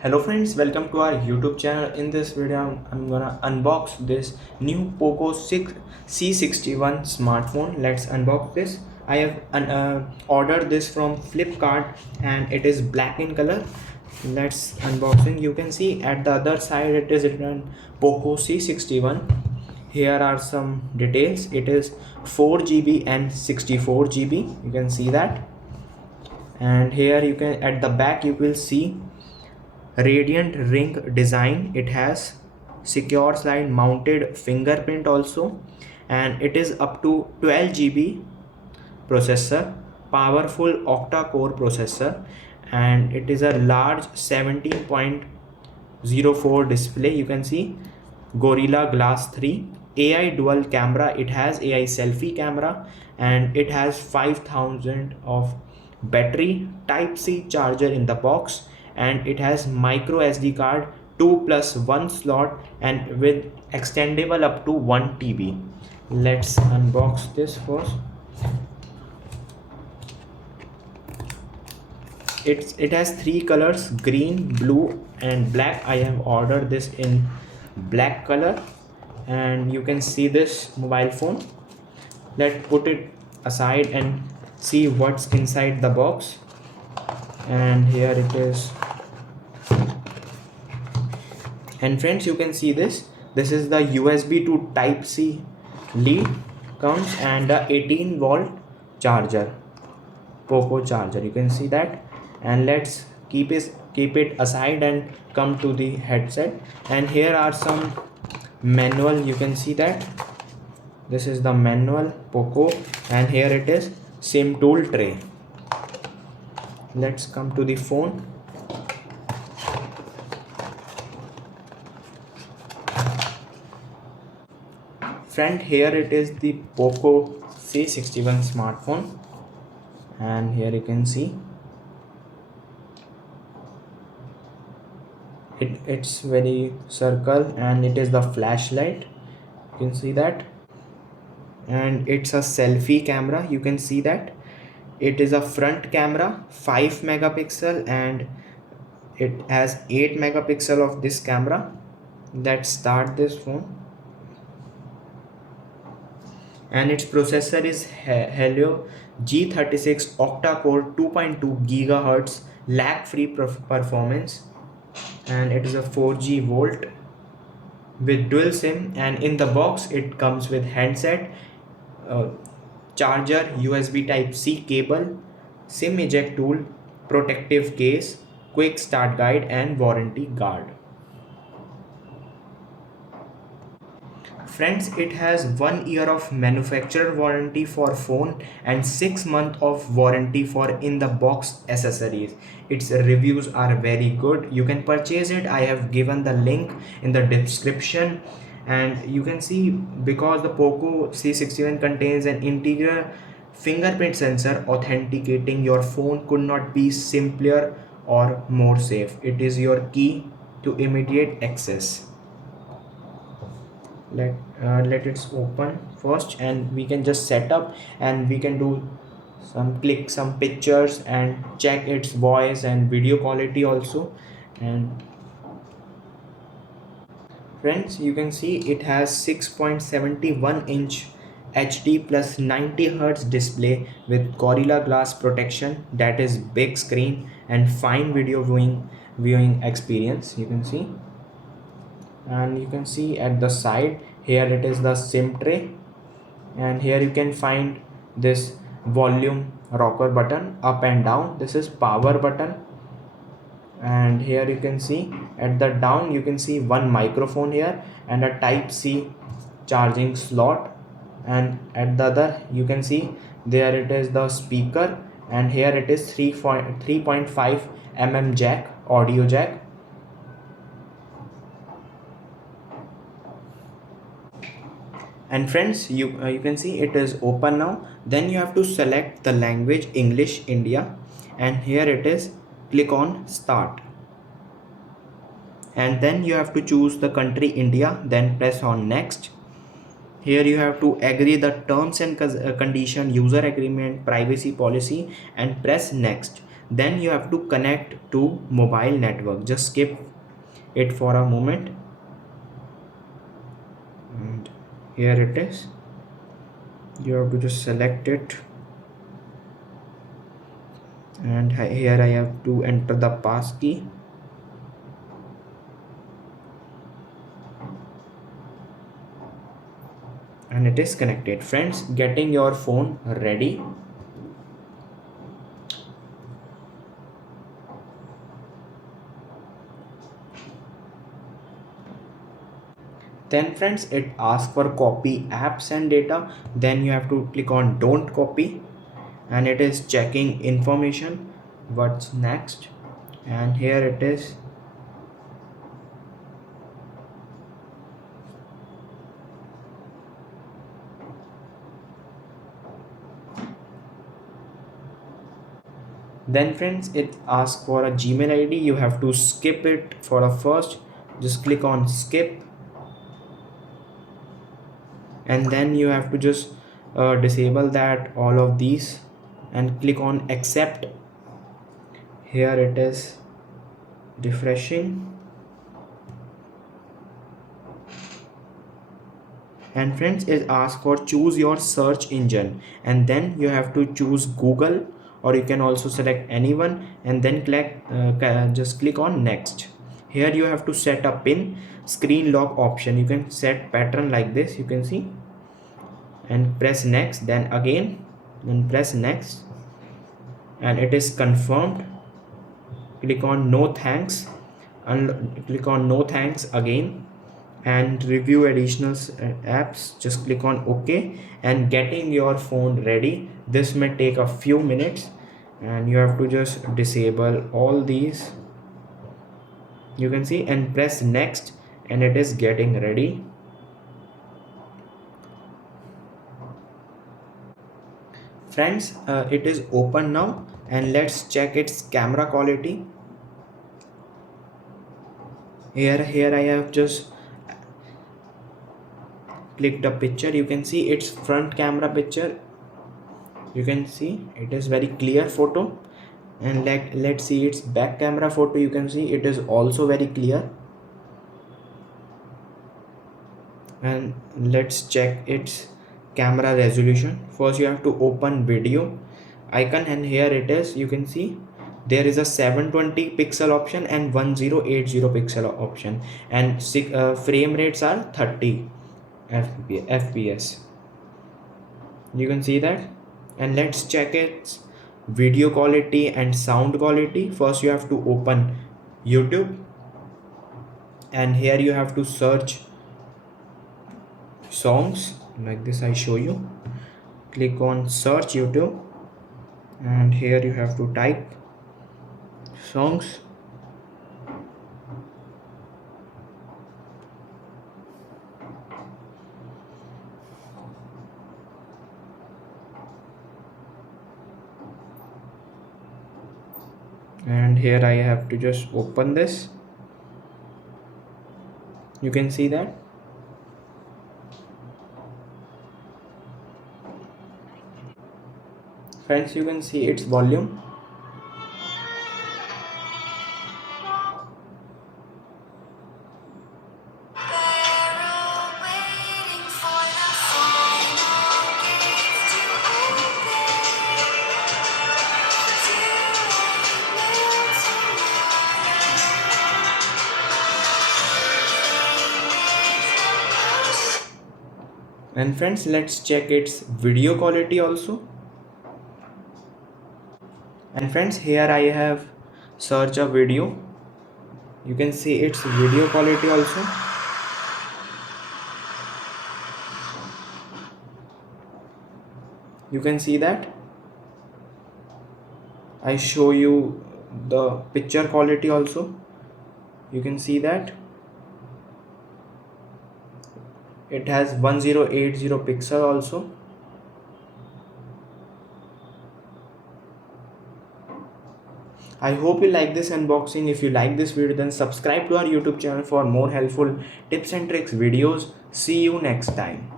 Hello friends, welcome to our YouTube channel. In this video, I'm gonna unbox this new Poco 6 C61 smartphone. Let's unbox this. I have ordered this from Flipkart and it is black in color. Let's unboxing. You can see at the other side it is written Poco C61. Here are some details. It is 4 GB and 64 GB. You can see that. And here you can at the back you will see radiant ring design. It has secure slide mounted fingerprint also, and it is up to 12 GB processor, powerful octa-core processor, and it is a large 17.04 display. You can see Gorilla Glass 3 AI dual camera. It has AI selfie camera, and it has 5000 of battery, type C charger in the box, and it has micro SD card 2 plus 1 slot and with extendable up to 1 TB. Let's unbox this first. It has three colors: green, blue and black. I have ordered this in black color, and you can see this mobile phone. Let's put it aside and see what's inside the box. And here it is. And friends, you can see this is the USB to type C lead comes, and the 18-volt charger, Poco charger. You can see that. And let's keep it aside and come to the headset. And here are some manual. You can see that this is the manual Poco, and here it is SIM tool tray. Let's come to the phone. Friend, here it is the Poco C61 smartphone, and here you can see it's very circle, and it is the flashlight. You can see that. And it's a selfie camera. You can see that it is a front camera 5 megapixel, and it has 8 megapixel of this camera. Let's start this phone. And its processor is Helio G36 octa-core 2.2 gigahertz lag-free performance, and it is a 4G volt with dual SIM. And in the box it comes with handset, charger, USB type C cable, SIM eject tool, protective case, quick start guide and warranty guard. Friends, it has 1 year of manufacturer warranty for phone and 6 months of warranty for in the box accessories. Its reviews are very good. You can purchase it. I have given the link in the description. And you can see, because the Poco C61 contains an integral fingerprint sensor, authenticating your phone could not be simpler or more safe. It is your key to immediate access. Let it open first, and we can just set up, and we can do click some pictures and check its voice and video quality also. And friends, you can see it has 6.71 inch HD plus 90 Hz display with Gorilla Glass protection, that is big screen and fine video viewing experience. You can see. And you can see at the side here it is the SIM tray, and here you can find this volume rocker button up and down. This is power button. And here you can see at the down you can see one microphone here and a type C charging slot. And at the other you can see there it is the speaker, and here it is 3.5 mm jack, audio jack. And friends, you can see it is open now. Then you have to select the language English India, and here it is, click on start, and then you have to choose the country India, then press on next. Here you have to agree the terms and condition, user agreement, privacy policy, and press next. Then you have to connect to mobile network. Just skip it for a moment, and here it is. You have to just select it, and here I have to enter the pass key. And it is connected. Friends, getting your phone ready. Then friends, it asks for copy apps and data. Then you have to click on don't copy, and it is checking information. What's next? And here it is. Then friends, it asks for a Gmail ID. You have to skip it for a first. Just click on skip, and then you have to just disable that, all of these, and click on accept. Here it is refreshing. And friends, it asks for choose your search engine, and then you have to choose Google, or you can also select anyone, and then just click on next. Here you have to set a pin screen lock option. You can set pattern like this, you can see, and press next, then again, then press next, and it is confirmed. Click on no thanks, and click on no thanks again, and review additional apps. Just click on OK, and getting your phone ready. This may take a few minutes, and you have to just disable all these, you can see, and press next, and it is getting ready. Friends, it is open now, and let's check its camera quality. Here I have just clicked a picture. You can see its front camera picture. You can see it is very clear photo, and let's see its back camera photo. You can see it is also very clear. And let's check its camera resolution. First you have to open video icon, and here it is. You can see there is a 720 pixel option and 1080 pixel option, and frame rates are 30 fps. You can see that. And let's check its video quality and sound quality. First you have to open YouTube, and here you have to search songs like this. I show you. Click on search YouTube, and here you have to type songs. And here I have to just open this. You can see that. Friends, you can see its volume. And friends, let's check its video quality also. And friends, here I have searched a video. You can see its video quality also. You can see that. I show you the picture quality also. You can see that it has 1080 pixel also. I hope you like this unboxing. If you like this video, then subscribe to our YouTube channel for more helpful tips and tricks videos. See you next time.